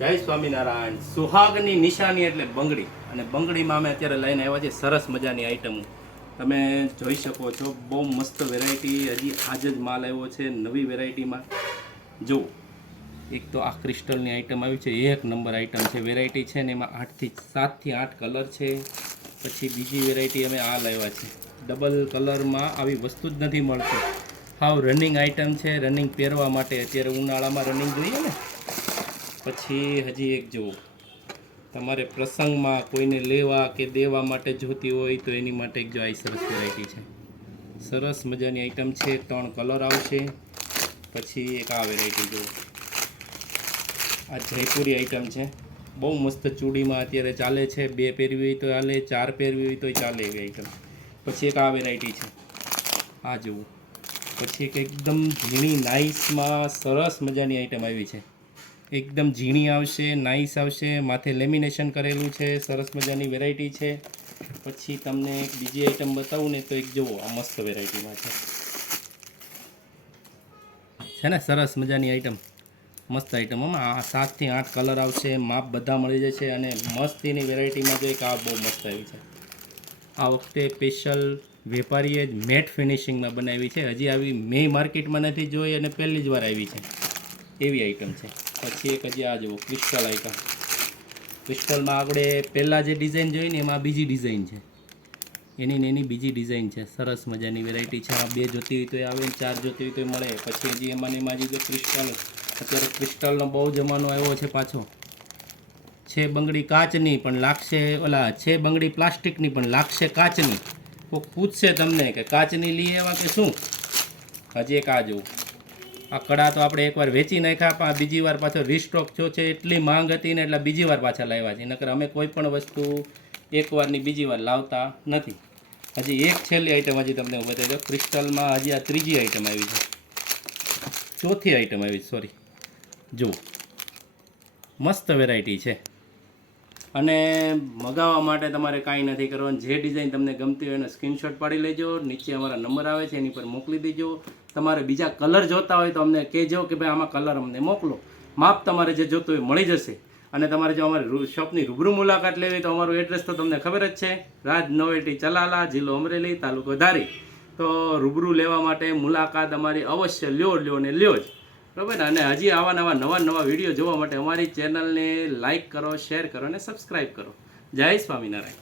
જય સ્વામિનારાયણ. સુહાગની નિશાની એટલે બંગડી, અને બંગડીમાં અમે અત્યારે લઈને આવ્યા છીએ સરસ મજાની આઈટમો. તમે જોઈ શકો છો, બહુ મસ્ત વેરાયટી. હજી આજ જ માલ આવ્યો છે નવી વેરાયટીમાં. જો એક તો આ ક્રિસ્ટલની આઈટમ આવી છે, એક નંબર આઈટમ છે. વેરાયટી છે ને એમાં 7 થી 8 કલર છે. પછી બીજી વેરાયટી અમે આ લાવ્યા છે, ડબલ કલરમાં. આવી વસ્તુ જ નથી મળતી. હાવ રનિંગ આઈટમ છે, રનિંગ પહેરવા માટે. અત્યારે ઉનાળામાં રનિંગ જોઈએ ને. પછી હજી એક જુઓ, તમારે પ્રસંગમાં કોઈને લેવા કે દેવા માટે જોતી હોય તો એની માટે એક જો આ સરસ વેરાયટી છે. સરસ મજાની આઈટમ છે, 3 કલર આવશે. પછી એક આ વેરાયટી જુઓ, આ જયપુરી આઈટમ છે, બહુ મસ્ત. ચૂડીમાં અત્યારે ચાલે છે. 2 પહેરવી હોય તો ચાલે, 4 પહેરવી હોય તો ચાલે એવી આઈટમ. પછી એક આ વેરાયટી છે, આ જુઓ. પછી એક એકદમ ઝીણી નાઇસમાં સરસ મજાની આઈટમ આવી છે. એકદમ ઝીણી આવશે, નાઇસ આવશે, માથે લેમિનેશન કરેલું છે. સરસ મજાની વેરાયટી છે. પછી તમને એક બીજી આઈટમ બતાવું ને તો એક જુઓ, આ મસ્ત વેરાયટીમાં છે ને, સરસ મજાની આઈટમ, મસ્ત આઈટમ. આ 7 થી 8 કલર આવશે, માપ બધા મળી જશે. અને મસ્તીની વેરાયટીમાં જો એક આ બહુ મસ્ત આવી છે. આ વખતે સ્પેશિયલ વેપારીએ જ મેટ ફિનિશિંગમાં બનાવી છે. હજી આવી મેં માર્કેટમાં નથી જોઈ અને પહેલી જ વાર આવી છે એવી આઈટમ છે. પછી એક હજી આ જુઓ, ક્રિસ્ટલ આઈટમ. ક્રિસ્ટલમાં આપણે પહેલાં જે ડિઝાઇન જોઈ ને એમાં બીજી ડિઝાઇન છે, એની બીજી ડિઝાઇન છે. સરસ મજાની વેરાયટી છે. આ 2 જોતી હોય તો આવે, 4 જોતી હોય તો મળે. પછી હજી એમાં હજી જો ક્રિસ્ટલ, અત્યારે ક્રિસ્ટલનો બહુ જમાનો આવ્યો છે પાછો. છે બંગડી કાચની પણ લાગશે, ઓલા છે બંગડી પ્લાસ્ટિકની પણ લાગશે કાચની. કોઈક પૂછશે તમને કે કાચની લઈ એવા કે શું. હજી એક આ જુઓ, આ કડા તો આપણે એકવાર વેચી નાખ્યા, પણ બીજી વાર પાછો રીસ્ટોક થયો છે. એટલી માંગ હતી ને એટલે બીજી વાર પાછા લાવ્યા છે. નકર અમે કોઈ પણ વસ્તુ એકવારની બીજી વાર લાવતા નથી. હજી એક છેલ્લી આઈટમ હજી તમને હું બતાવી દઉં. ક્રિસ્ટલમાં હજી આ ત્રીજી આઈટમ આવી છે, ચોથી આઈટમ આવી, સોરી. જુઓ, મસ્ત વેરાયટી છે. અને મગાવવા માટે તમારે કાંઈ નથી કરવાનું. જે ડિઝાઇન તમને ગમતી હોય એનો સ્ક્રીનશોટ પાડી લેજો, નીચે અમારા નંબર આવે છે એની પર મોકલી દેજો. તમારે બીજા કલર જોતા હોય તો અમને કહેજો કે ભાઈ આમાં કલર અમને મોકલો. માપ તમારે જે જોતું હોય મળી જશે. અને તમારે જો અમારી શોપની રૂબરૂ મુલાકાત લેવી તો અમારું એડ્રેસ તો તમને ખબર જ છે, રાજ નોવેલ્ટી ચલાલા, જિલ્લો અમરેલી, તાલુકો ધારી. તો રૂબરૂ લેવા માટે મુલાકાત અમારી અવશ્ય લ્યો ને લ્યો જ, બરાબર ને. અને હજી આવા નવા વિડીયો જોવા માટે અમારી ચેનલને લાઇક કરો, શેર કરો અને સબસ્ક્રાઈબ કરો. જય સ્વામિનારાયણ.